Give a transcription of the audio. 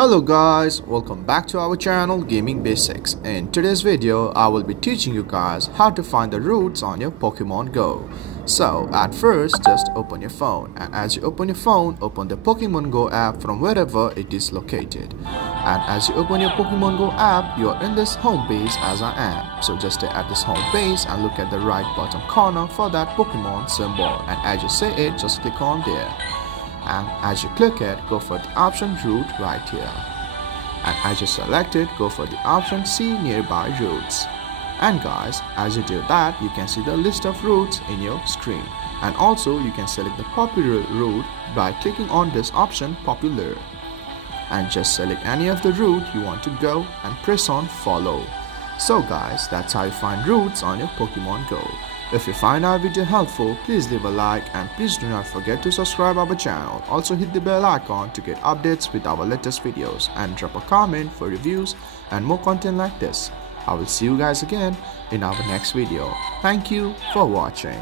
Hello guys, welcome back to our channel Gaming Basics. In today's video, I will be teaching you guys how to find the routes on your Pokemon Go. So at first, just open your phone, and as you open your phone, open the Pokemon Go app from wherever it is located. And as you open your Pokemon Go app, you are in this home page as I am. So just stay at this home page and look at the right bottom corner for that Pokemon symbol, and as you see it, just click on there. And as you click it, go for the option route right here. And as you select it, go for the option see nearby routes. And guys, as you do that, you can see the list of routes in your screen. And also you can select the popular route by clicking on this option popular. And just select any of the route you want to go and press on follow. So guys, that's how you find routes on your Pokemon Go. If you find our video helpful, please leave a like and please do not forget to subscribe our channel. Also hit the bell icon to get updates with our latest videos and drop a comment for reviews and more content like this. I will see you guys again in our next video. Thank you for watching.